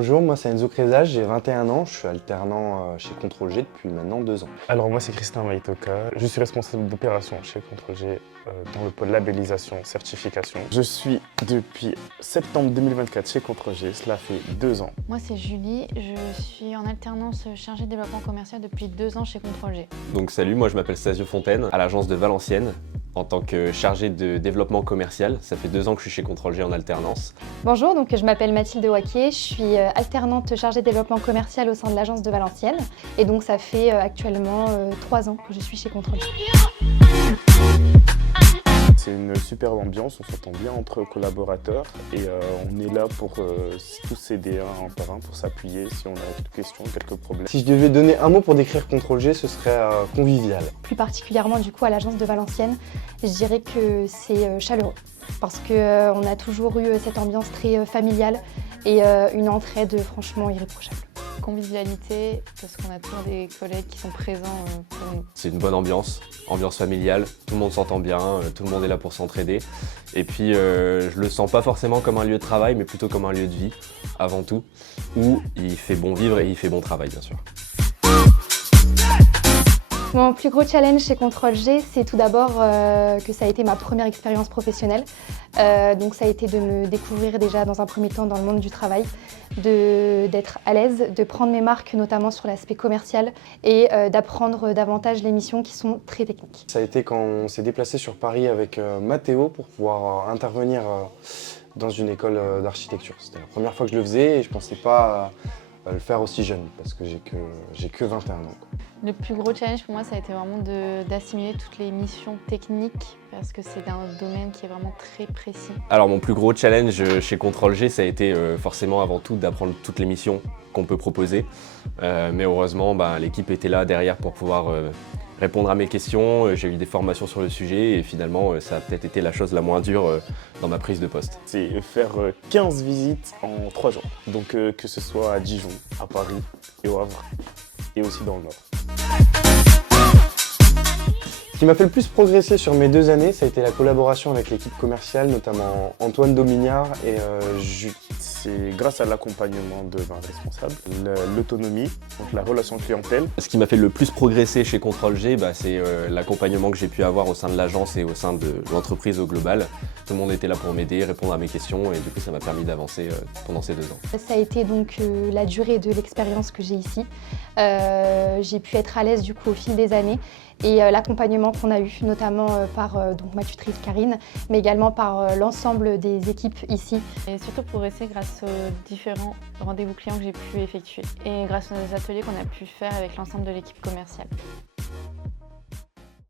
Bonjour, moi c'est Enzo Cresa, j'ai 21 ans, je suis alternant chez Contrôle G depuis maintenant 2 ans. Alors moi c'est Christin Maïtoka, je suis responsable d'opération chez Contrôle G dans le pôle labellisation, certification. Je suis depuis septembre 2024 chez Contrôle G, cela fait 2 ans. Moi c'est Julie, je suis en alternance chargée de développement commercial depuis 2 ans chez Contrôle G. Donc salut, moi je m'appelle Stasio Fontaine, à l'agence de Valenciennes, en tant que chargé de développement commercial. Ça fait 2 ans que je suis chez Contrôle G en alternance. Bonjour, donc je m'appelle Mathilde Waquier, je suis alternante chargée de développement commercial au sein de l'agence de Valenciennes. Et donc ça fait actuellement 3 ans que je suis chez Contrôle G. C'est une superbe ambiance, on s'entend bien entre collaborateurs et on est là pour tous s'aider un par un, pour s'appuyer si on a quelques questions, quelques problèmes. Si je devais donner un mot pour décrire Contrôle G, ce serait convivial. Plus particulièrement du coup à l'agence de Valenciennes, je dirais que c'est chaleureux. Parce qu'on a toujours eu cette ambiance très familiale et une entraide franchement irréprochable. Convivialité, parce qu'on a toujours des collègues qui sont présents pour nous. C'est une bonne ambiance familiale, tout le monde s'entend bien, tout le monde est là pour s'entraider. Et puis je le sens pas forcément comme un lieu de travail, mais plutôt comme un lieu de vie, avant tout, où il fait bon vivre et il fait bon travail bien sûr. Mon plus gros challenge chez Contrôle G, c'est tout d'abord que ça a été ma première expérience professionnelle. Donc ça a été de me découvrir déjà dans un premier temps dans le monde du travail, d'être à l'aise, de prendre mes marques notamment sur l'aspect commercial et d'apprendre davantage les missions qui sont très techniques. Ça a été quand on s'est déplacé sur Paris avec Mathéo pour pouvoir intervenir dans une école d'architecture. C'était la première fois que je le faisais et je pensais pas le faire aussi jeune parce que j'ai que 21 ans. Le plus gros challenge pour moi, ça a été vraiment d'assimiler toutes les missions techniques parce que c'est un domaine qui est vraiment très précis. Alors mon plus gros challenge chez Contrôle G, ça a été forcément avant tout d'apprendre toutes les missions qu'on peut proposer. Mais heureusement, l'équipe était là derrière pour pouvoir répondre à mes questions. J'ai eu des formations sur le sujet et finalement, ça a peut-être été la chose la moins dure dans ma prise de poste. C'est faire 15 visites en 3 jours. Donc que ce soit à Dijon, à Paris et au Havre et aussi dans le Nord. Ce qui m'a fait le plus progresser sur mes 2 années, ça a été la collaboration avec l'équipe commerciale, notamment Antoine Domignard et Jules. C'est grâce à l'accompagnement de ma responsable, l'autonomie, donc la relation clientèle. Ce qui m'a fait le plus progresser chez Contrôle G, c'est l'accompagnement que j'ai pu avoir au sein de l'agence et au sein de l'entreprise au global. Tout le monde était là pour m'aider, répondre à mes questions et du coup ça m'a permis d'avancer pendant ces 2 ans. Ça a été donc la durée de l'expérience que j'ai ici. J'ai pu être à l'aise du coup au fil des années et l'accompagnement qu'on a eu notamment par donc, ma tutrice Karine, mais également par l'ensemble des équipes ici. Et surtout progresser grâce aux différents rendez-vous clients que j'ai pu effectuer et grâce aux ateliers qu'on a pu faire avec l'ensemble de l'équipe commerciale.